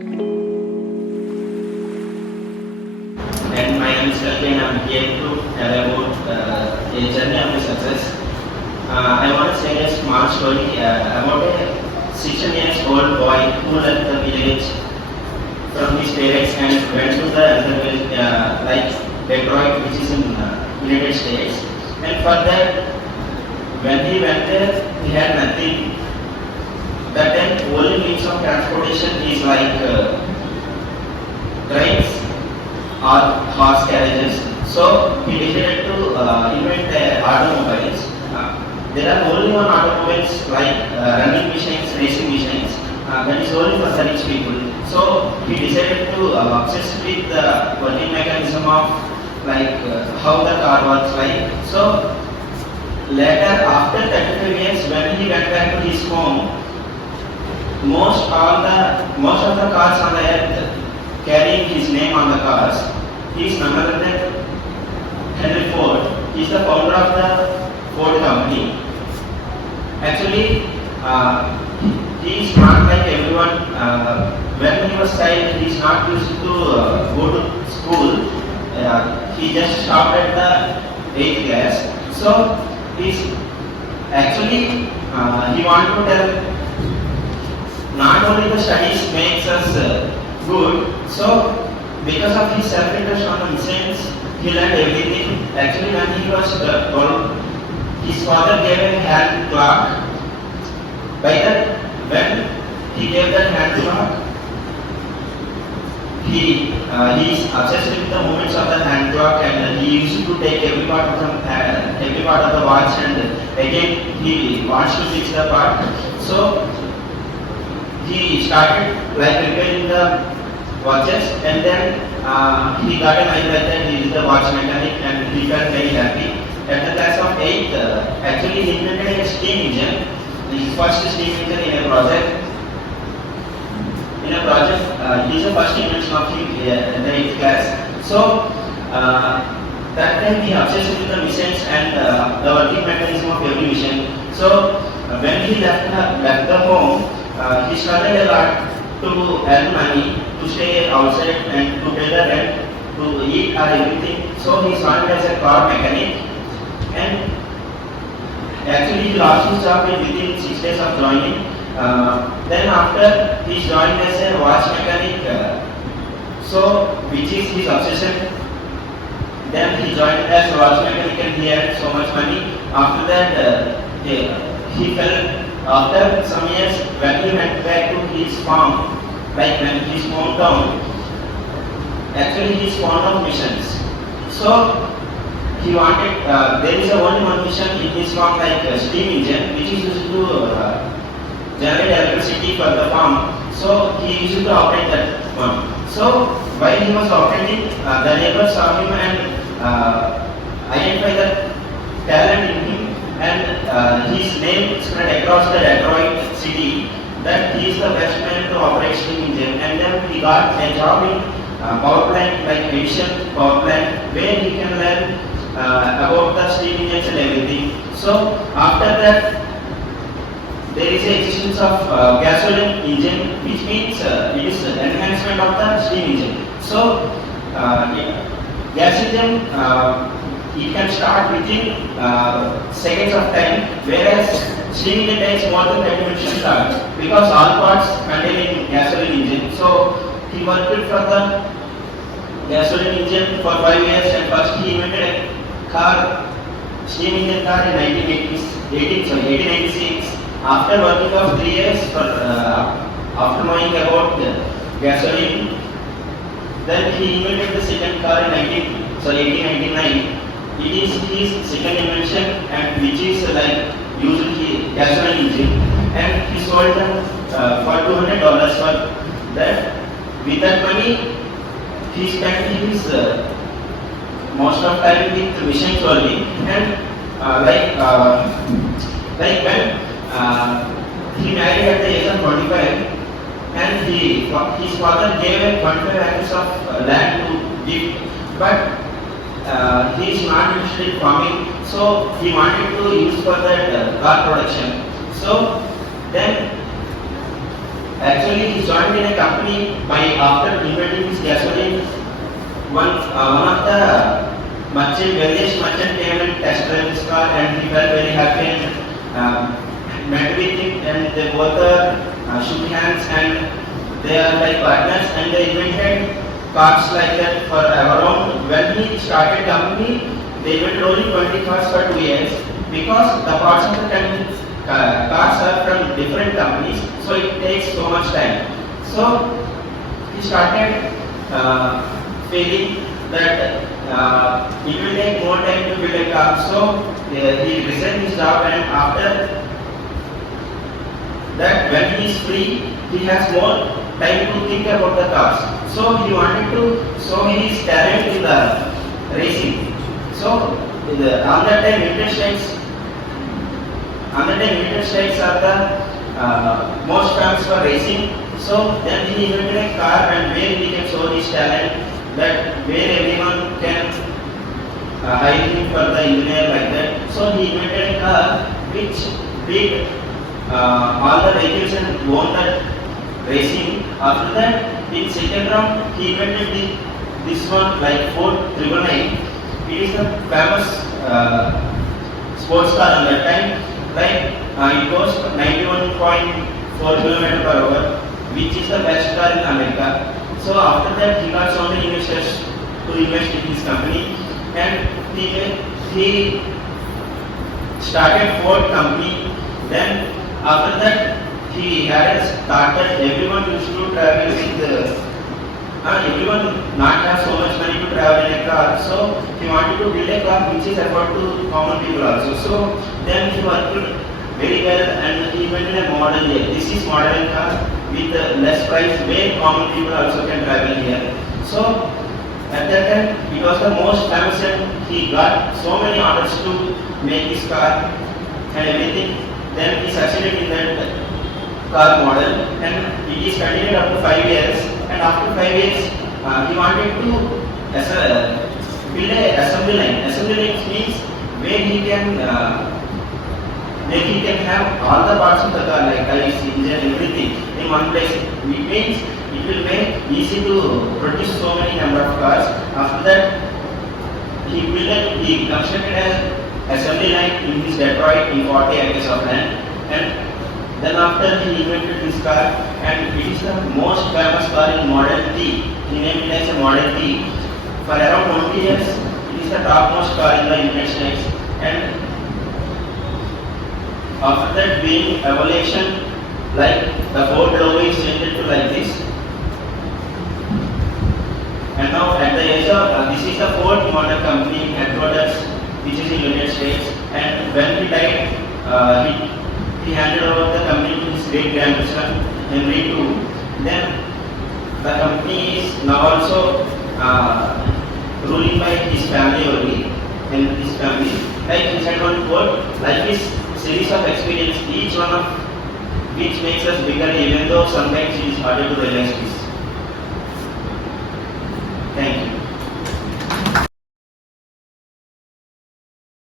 And my name is Kalki and I'm here to tell about a journey of the success. I want to share a small story about a 16 years old boy who left the village from his parents and went to the other village, like Detroit, which is in United States. And for that, when he went there, he had nothing. That time, only means of transportation is like trains or horse carriages. So he decided to invent automobiles. There are only one automobiles like running machines, racing machines. That is only for the rich people. So he decided to obsess with the working mechanism of like how the car works. Like so, later after 35 years, when he went back to his home, most of the cars on the earth carrying his name on the cars. He is none other than Henry Ford. He is the founder of the Ford company. Actually, he is not like everyone. When he was child, he is not used to go to school. He just stopped at the 8th class. So he's actually he wanted to tell not only the studies makes us good. So because of his self-interest on the machines, he learned everything. Actually, when he was 12, his father gave a hand clock. By that, when he gave that hand clock, he is obsessed with the movements of the hand clock, and he used to take every part of the watch, and again he wants to fix the part. So he started like repairing the watches, and then he got an idea that he is the watch mechanic, and he felt very happy. At the class of 8th, actually he invented a steam engine, his first steam engine in a project. It is the first invention of him in the 8th class. So that time he obsessed with the machines and the working mechanism of every machine. So when he left the home, he struggled a lot to earn money, to stay outside and to pay the rent, to eat or everything. So he started as a car mechanic, and actually he lost his job within 6 days of joining. Then after he joined as a watch mechanic, so which is his obsession. Then he joined as a watch mechanic and he had so much money. After that, he felt after some years when he went back to his farm, like when his hometown, actually he is fond of missions. So he wanted, there is only one mission in his farm, like a steam engine, which is used to generate electricity for the farm. So he used to operate that one. So while he was operating, the neighbors saw him and identified the talent in him, and his name spread across the Detroit city that he is the best man to operate steam engine. And then he got a job in power plant, like Edison power plant, where he can learn about the steam engines and everything. So after that, there is the existence of gasoline engine, which means it is enhancement of the steam engine. So gas engine, it can start within seconds of time, whereas steam engine takes more than 30 minutes to start, because all parts contain in gasoline engine. So he worked for the gasoline engine for 5 years, and first he invented a car, steam engine car in 1896. After working for 3 years after knowing about gasoline, then he invented the second car in 1899. It is his second invention, and which is like usually gasoline engine, and he sold them for $200 for that. With that money, he spent his most of time with machines only, and like when he married at the age of 25, and his father gave him 25 acres of land to give, but he is not interested in farming, so he wanted to use for that car production. So then Actually, he joined in a company by after inventing his gasoline. One of the wealthiest merchant came and test drive his car, and he felt very happy and met with him, and they both shook hands, and they are like partners, and they invented cars like that for around. When he started company, they went only 20 cars for 2 years because the parts of the cars are from different companies, so it takes so much time. So he started feeling that it will take more time to build a car. So he resigned his job, and after that, when he is free, he has more time to think about the cars. So he wanted to show his talent in the racing. So on that time, United States are the most famous for racing. So then he invented a car, and where he can show his talent, that where everyone can hire him for the engineer like that. So he invented a car which beat all the vehicles and won that racing. After that, in second round, he invented this one like Ford 999. It is the famous sports car on that time. Like it goes 91.4 km/h, which is the best car in America. So after that, he got so many investors to invest in his company, and he started Ford company. Then after that, he had started. Everyone used to travel with. Everyone not have so much money to travel in a car, so he wanted to build a car which is affordable to common people also. So then he worked very well, and he invented a model here. This is modern car with less price, where common people also can travel here. So at that time, it was the most famous, and he got so many orders to make this car and everything. Then he succeeded in that car model, and it is continued up to 5 years. And after 5 years, he wanted to build a assembly line. Assembly line means where he can have all the parts of the car, like tires, engine, everything in one place. It means it will make easy to produce so many number of cars. After that, he constructed an assembly line in his Detroit in 40 acres of land, and then after he invented this car, and it is the most famous car in Model T. He named it as a Model T. For around 20 years, it is the topmost car in the United States. And after that, being evolution, like the Ford logo is changed to like this. And now at the age of this is a Ford Motor Company headquarters, which is in United States. And when he died, he handed over the company to his great grandson Henry II. Then the company is now also ruling by his family only, and his family. Like he said one quote, life is series of experience, each one of which makes us bigger, even though sometimes it is harder to realize this.